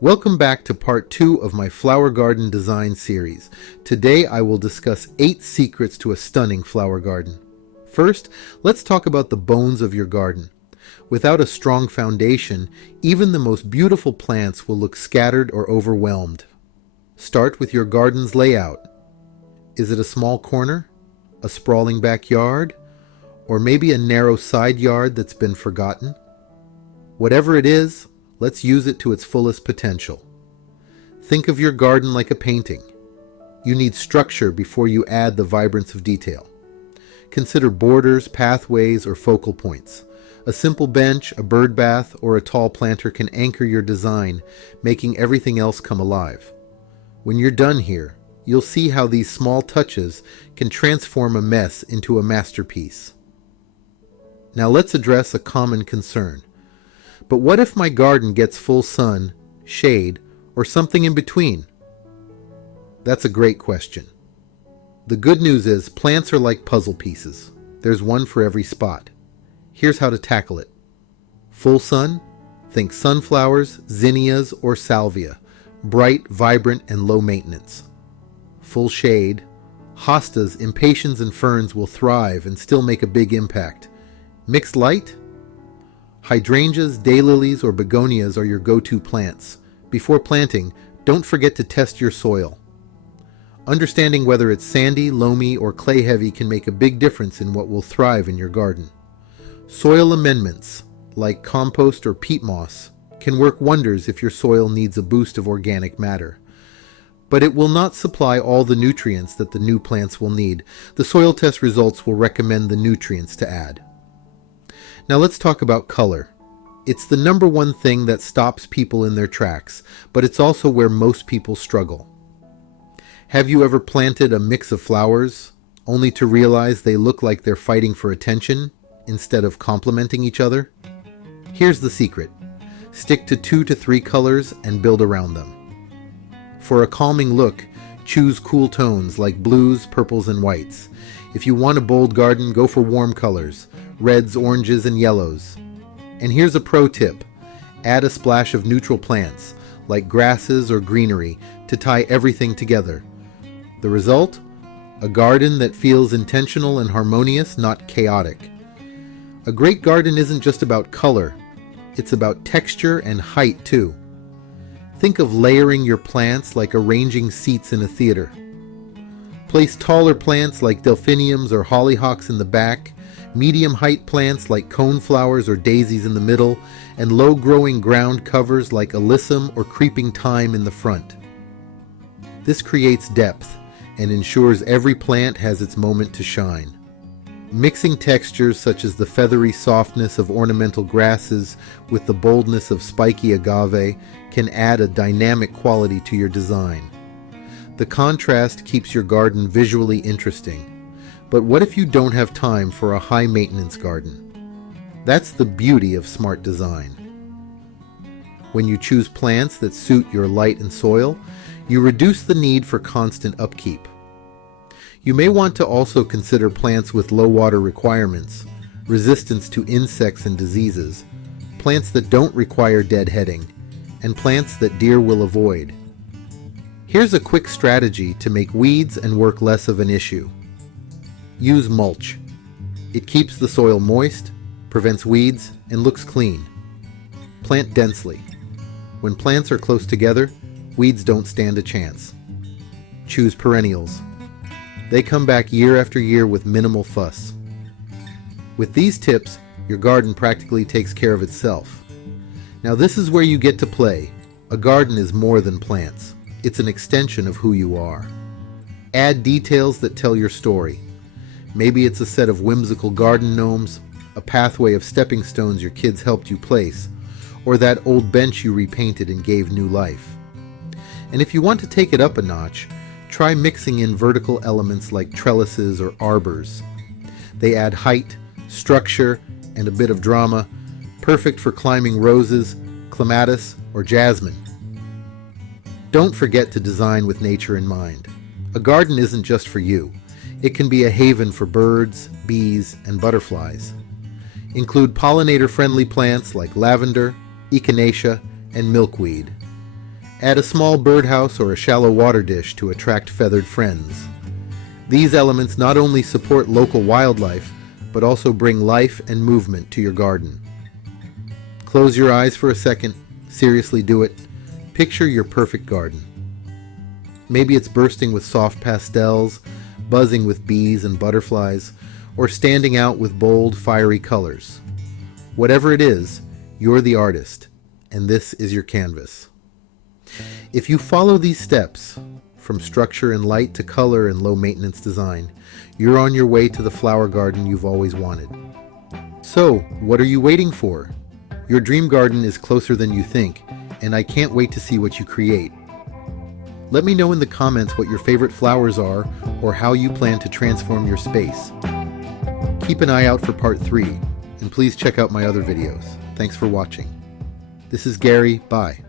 Welcome back to part 2 of my flower garden design series. Today I will discuss 8 secrets to a stunning flower garden. First, let's talk about the bones of your garden. Without a strong foundation, even the most beautiful plants will look scattered or overwhelmed. Start with your garden's layout. Is it a small corner, a sprawling backyard, or maybe a narrow side yard that's been forgotten? Whatever it is, let's use it to its fullest potential. Think of your garden like a painting. You need structure before you add the vibrance of detail. Consider borders, pathways, or focal points. A simple bench, a bird bath, or a tall planter can anchor your design, making everything else come alive. When you're done here, you'll see how these small touches can transform a mess into a masterpiece. Now let's address a common concern. But what if my garden gets full sun, shade, or something in between? That's a great question. The good news is plants are like puzzle pieces. There's one for every spot. Here's how to tackle it. Full sun? Think sunflowers, zinnias, or salvia. Bright, vibrant, and low maintenance. Full shade? Hostas, impatiens, and ferns will thrive and still make a big impact. Mixed light? Hydrangeas, daylilies, or begonias are your go-to plants. Before planting, don't forget to test your soil. Understanding whether it's sandy, loamy, or clay-heavy can make a big difference in what will thrive in your garden. Soil amendments, like compost or peat moss, can work wonders if your soil needs a boost of organic matter. But it will not supply all the nutrients that the new plants will need. The soil test results will recommend the nutrients to add. Now let's talk about color. It's the number one thing that stops people in their tracks, but it's also where most people struggle. Have you ever planted a mix of flowers, only to realize they look like they're fighting for attention instead of complementing each other? Here's the secret. Stick to 2 to 3 colors and build around them. For a calming look, choose cool tones like blues, purples, and whites. If you want a bold garden, go for warm colors. Reds, oranges, and yellows. And here's a pro tip. Add a splash of neutral plants, like grasses or greenery, to tie everything together. The result? A garden that feels intentional and harmonious, not chaotic. A great garden isn't just about color. It's about texture and height, too. Think of layering your plants like arranging seats in a theater. Place taller plants like delphiniums or hollyhocks in the back, medium height plants like coneflowers or daisies in the middle, and low growing ground covers like alyssum or creeping thyme in the front. This creates depth and ensures every plant has its moment to shine. Mixing textures such as the feathery softness of ornamental grasses with the boldness of spiky agave can add a dynamic quality to your design. The contrast keeps your garden visually interesting. But what if you don't have time for a high-maintenance garden? That's the beauty of smart design. When you choose plants that suit your light and soil, you reduce the need for constant upkeep. You may want to also consider plants with low water requirements, resistance to insects and diseases, plants that don't require deadheading, and plants that deer will avoid. Here's a quick strategy to make weeds and work less of an issue. Use mulch. It keeps the soil moist, prevents weeds, and looks clean. Plant densely. When plants are close together, weeds don't stand a chance. Choose perennials. They come back year after year with minimal fuss. With these tips, your garden practically takes care of itself. Now this is where you get to play. A garden is more than plants. It's an extension of who you are. Add details that tell your story. Maybe it's a set of whimsical garden gnomes, a pathway of stepping stones your kids helped you place, or that old bench you repainted and gave new life. And if you want to take it up a notch, try mixing in vertical elements like trellises or arbors. They add height, structure, and a bit of drama, perfect for climbing roses, clematis, or jasmine. Don't forget to design with nature in mind. A garden isn't just for you. It can be a haven for birds, bees, and butterflies. Include pollinator-friendly plants like lavender, echinacea, and milkweed. Add a small birdhouse or a shallow water dish to attract feathered friends. These elements not only support local wildlife, but also bring life and movement to your garden. Close your eyes for a second. Seriously, do it. Picture your perfect garden. Maybe it's bursting with soft pastels, buzzing with bees and butterflies, or standing out with bold, fiery colors. Whatever it is, you're the artist, and this is your canvas. If you follow these steps, from structure and light to color and low-maintenance design, you're on your way to the flower garden you've always wanted. So, what are you waiting for? Your dream garden is closer than you think, and I can't wait to see what you create. Let me know in the comments what your favorite flowers are or how you plan to transform your space. Keep an eye out for part 3, and please check out my other videos. Thanks for watching. This is Gary. Bye.